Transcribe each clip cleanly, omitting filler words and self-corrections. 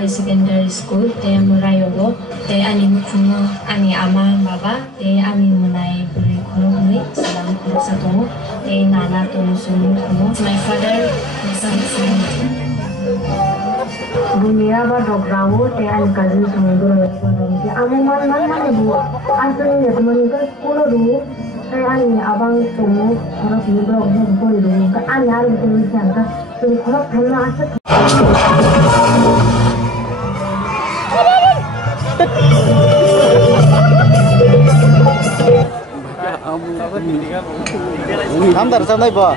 high secondary school te Murayogo te ani mukhuno ani ama baba te ani munai buri khono buri salam khursa tongo te nana tongo sunu tongo. My father Dunia ba dogramo te ani cousin sunu te amu man bu antoni ne tumani ka kono du te ani abang tongo khono ni blog ni ko du ka ani ar bu ni ka tu khono thono asa Andar santai ba.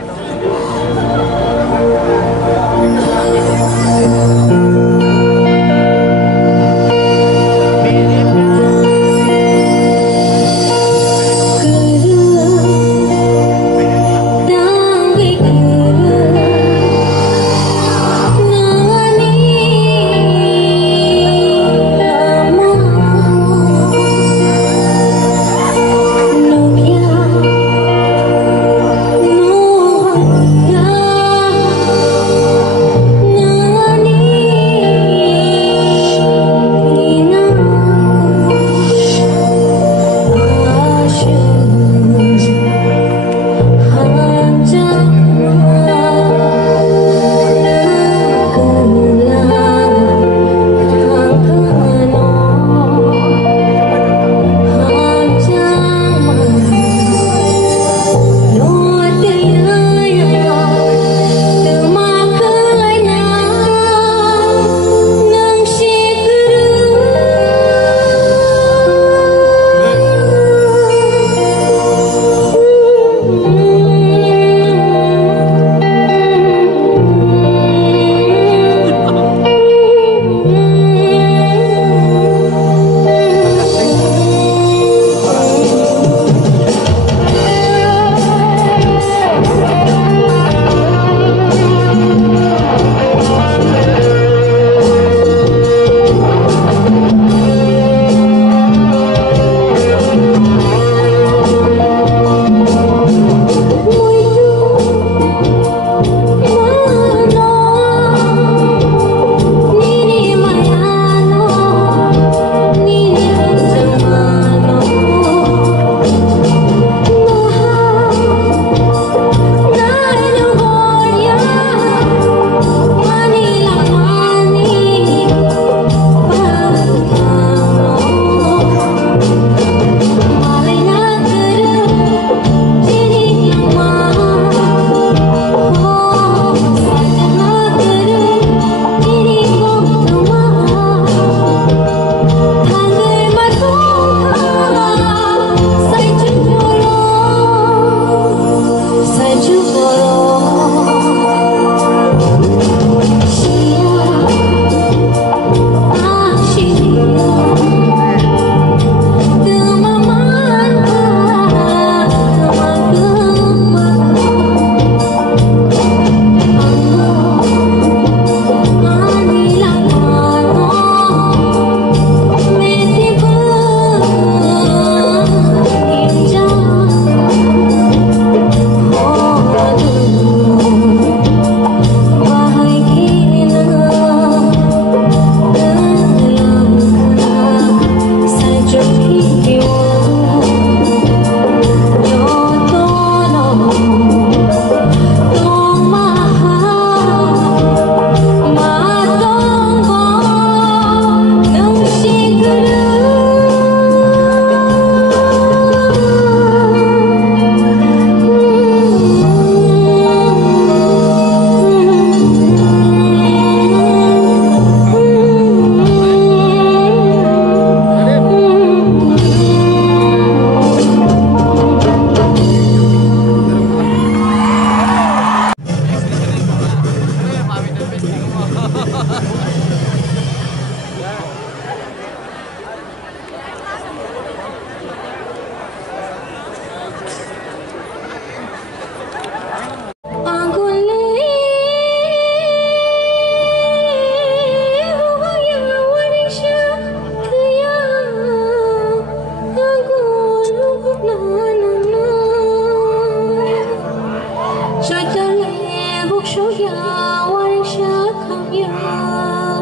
Cho cho lệ hút số già quay xa khắp già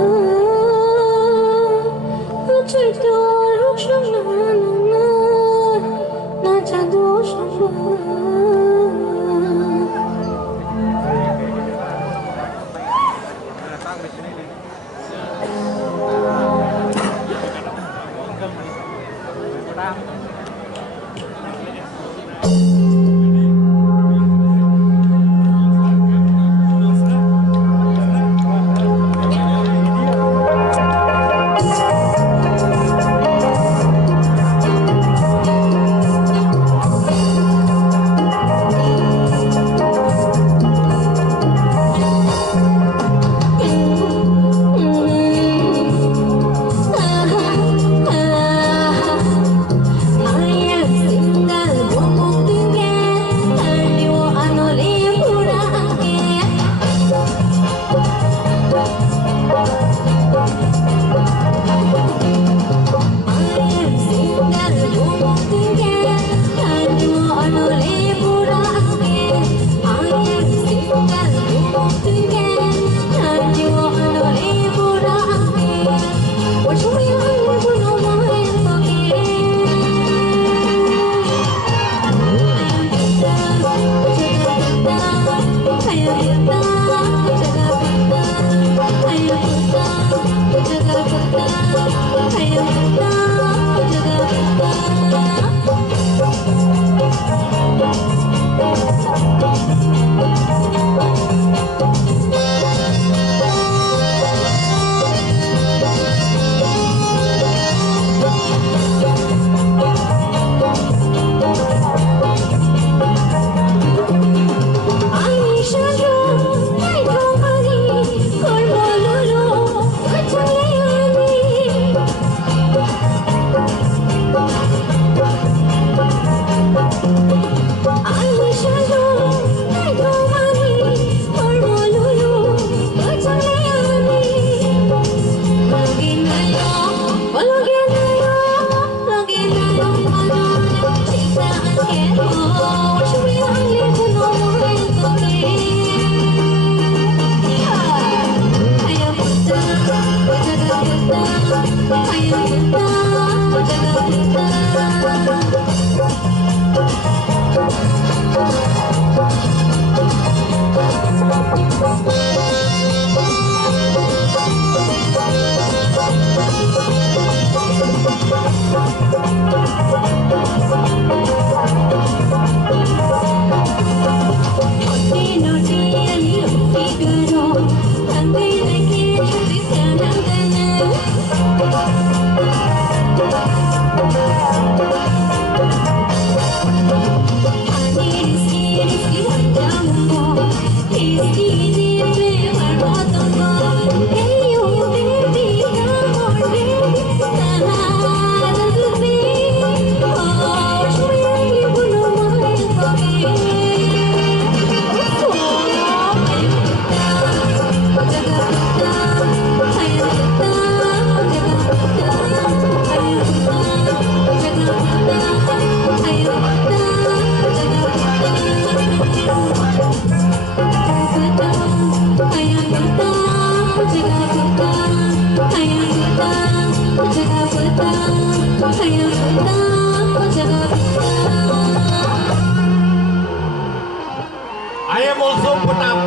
I am also put up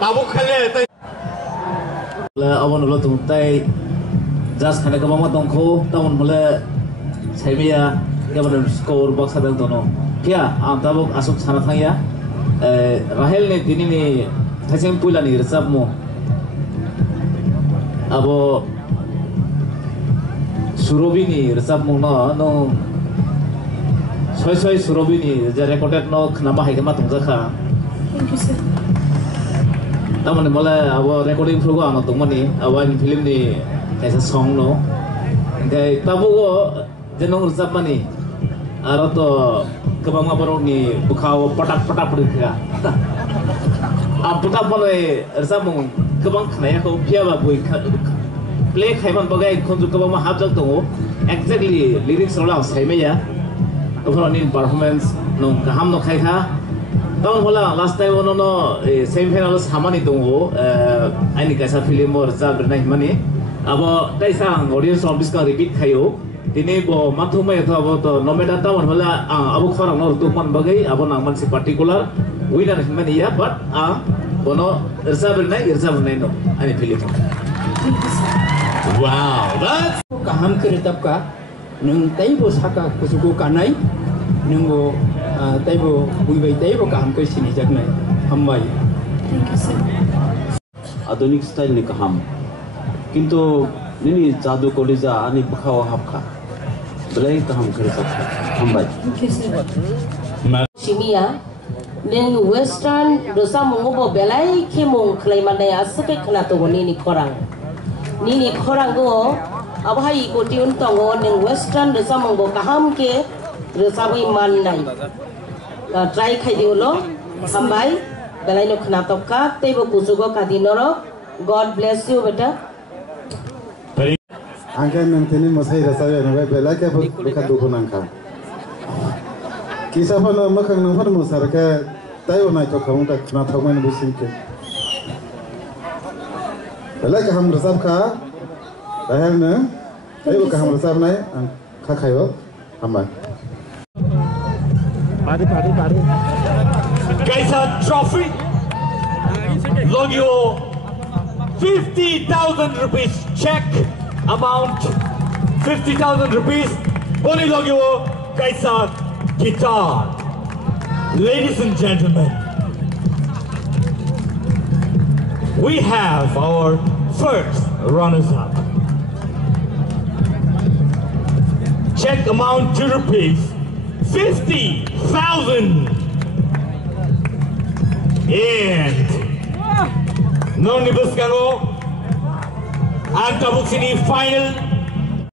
tabuk khale la awon lo tung tai jas khane ka mama tong kho taun mole saimia keban score box adang tono kia am tabuk asuk sana thaya rahel ne dini ni thasem pula ni resap mo abo surobi ni resap mo no soy surobi ni ja recorded no khnama haikama tungja kha. Thank you, sir. Taman mulai awal recording program atau mana awal film ni kaisa song no, kayak tabu ko jenong rusap mana, arah tu kebang apa ni bukaw patak berika, patak mana rusap mung kebang kaya kau piawa bui play kaiman bagai konjuk kebang mah hafal tu exactly lyrics rola saya meja, kalau ni performance no kaham no kaya tahun bola last time ono semifinal samani tunggu ini kaisa film or result bernai mani abo kaisa audience service ka repeat kayo tini bo mathumai atau abo to nomeda tahun bola abo khorang nor tu man bagai abo nang man si particular winner mani ya but bono irsa bernai no ani film. Wow, that's Kaham keretap ka nung taibo saka kusuko kanai nunggo taibo buibai taibo kaham ke sini jagnai hambai. आधुनिक स्टाइल ने कहा किंतु निनी जादू कॉलेजा आनी बखावा हापखा बलाई काम करे सकता हम भाई Shimia, neng Western dosa mengobo belai kemong klaimane asake kena to ni korang. Ni korang go abahai ko tiun tongo neng Western dosa mengobo kaham ke dosa bai man nai. Try khai diulo sambai belai no kena to ka tebo kusugo kadinoro. God bless you beta. Angka menteni masai rasa ya nabai bela ke bukan dukun angka. Kisah pun makang nomor musar ke tayo naik ke kamu ke kena tahu mana busin ke. Bela ke ham resap ka, bahaya na. Tayo ke ham resap naik, kakayo, hambat. Pari. Kaisa trophy. Logio 50,000 rupees check amount 50,000 rupees. Only Logio Kaisa guitar. Ladies and gentlemen, we have our first runners-up. Check amount 2 rupees. 50,000. And non-negotiable and Tabuk Sini final